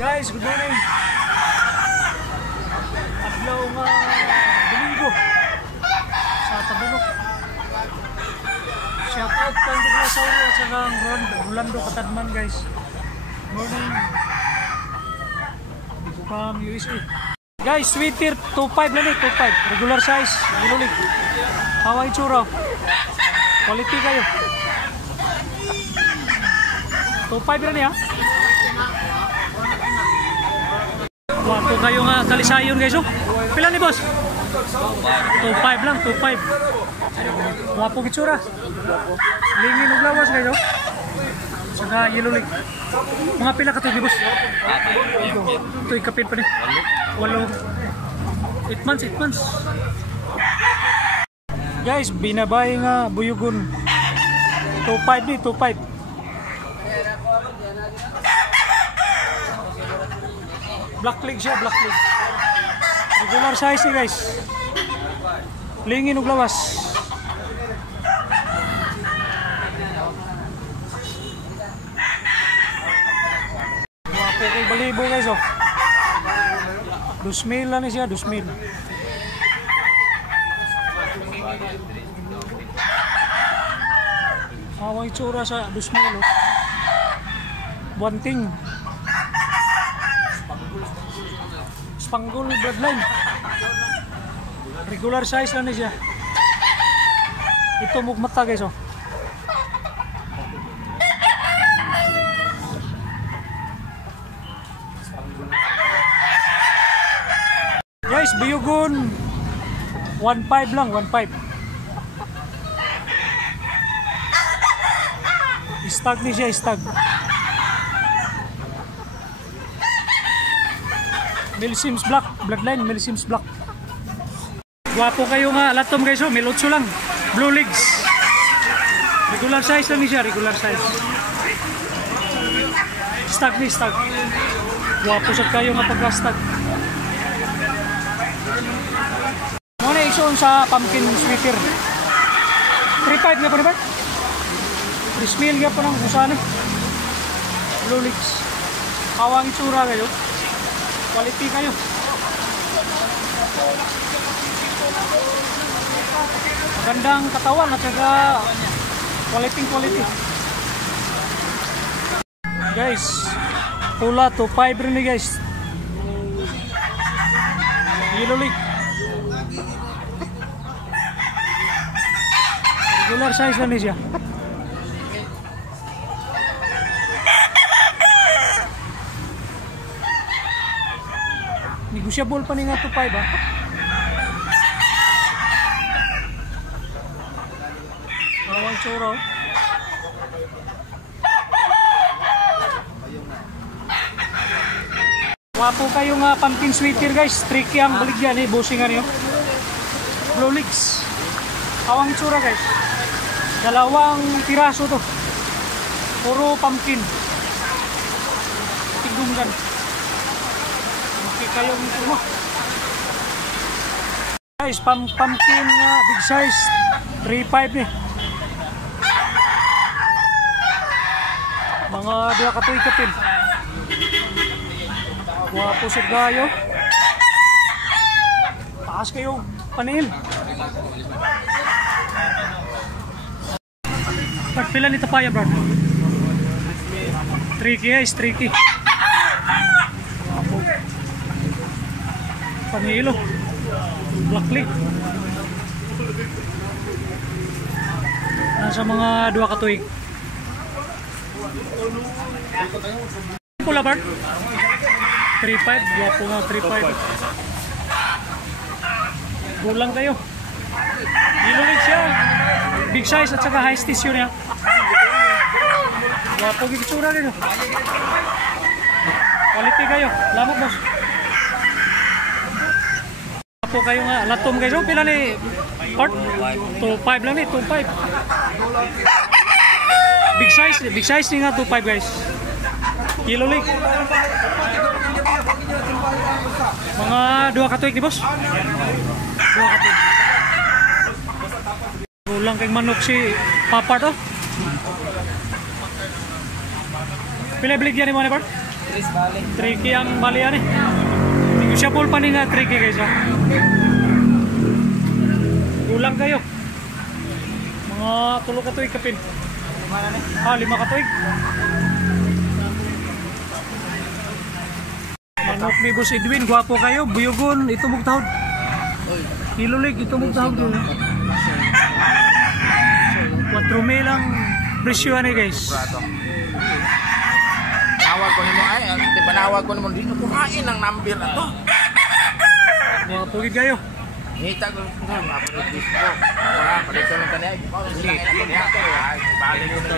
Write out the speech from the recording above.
Guys, good morning. Adlaw nga Domingo sa Tabunok. Shout out kang Douglas Sauro at saka Rolando Katadman, guys. Morning. From USA. Guys, sweater 2.5 lang eh, 2.5. Regular size, gilulig. Hawaii churro. Quality kayo. 2.5 lang eh ha. Wapo kayo nga kalisayon guys oh. Pila ni boss? 2.5 lang, 2.5. Wapo kitsura. Lingin og lawas guys oh. Saka yilulig. Mga pila ka to ni boss? Ito ikapit pa ni. 8 months, 8 months. Guys, binabay nga buyugon. 2.5 ni, 2.5. Black leg siya, black leg. Regular size ni guys. Lingin og lawas. Wapo kay balibo guys oh. 2,000 lang ni siya, 2,000. Awang itsura sa 2,000 oh. Buanting. Spangle bloodline. Regular size lang ni siya. Ito mugmata guys oh. Guys, buyugon 1.5 lang, 1.5. Stag ni siya, stag. Milsims Black, bloodline, Milsims Black. Guwapo kayo nga, latom guys oh, milotso lang. Blue legs. Regular size lang ni siya, regular size. Stag ni, stag. Guwapo sa kayo nga pagka-stag. Muna ison sa pumpkin sweater. 3.5 nga po na ba? 3,000 nga po ng usana. Blue legs. Kawang itsura kayo. Quality kayo. Magandang katawan at saka quality. Guys, pula to 5 rin ni guys. Yilulig. Regular size lang ni siya. Negotiable pa ni nga to 5 ha. Awang tsura. Wapo kayo nga pumpkin sweater guys. Tricky ang baligyan eh. Bosingan nyo. Blue legs. Awang tsura guys. 2 piraso to. Puro pumpkin. Tigdunggan. Kayong ito guys, pumpkin nga big size 3.5 ni mga 2 katoy kapin. Wapo sa gayo. Taas kayo panil. Pagpila nito paya bro? Tricky guys, tricky. Panilo, black leg. Nasa mga 2 katuig. Pula bar 3.5, guwapo nga 3.5. Gulang kayo. Gilulig siya. Big size at saka high station niya. Guwapo gitsura rin. Quality kayo. Lamok boss. Po kayo nga latom guys oh, pila ni part 2.5 lang ni 2.5. Big size ni nga 2.5 guys. Kilo leg. Mga 2 katuig ni boss. 2 katuig. Kulang kay manok si Papa to. Pila biligyan ni mo ni part? Tricky ang balian eh. Negotiable pa ni nga tricky guys. Oh. Kulang kayo. Mga 3 ka tuig kapin. 5 ka tuig. Manok ni Boss Edwin, gwapo kayo. Buyugon, ito mugtahod. Kilulig, ito mugtahod. 4,000 lang presyo ni guys. Nawag ko nimo ay, di ba nawag ko nimo dito kuhain ang number na to. Gwapo gid kayo. Ngita ko na mapulit ko. Wala pa dito lang kanay. Balik ko na.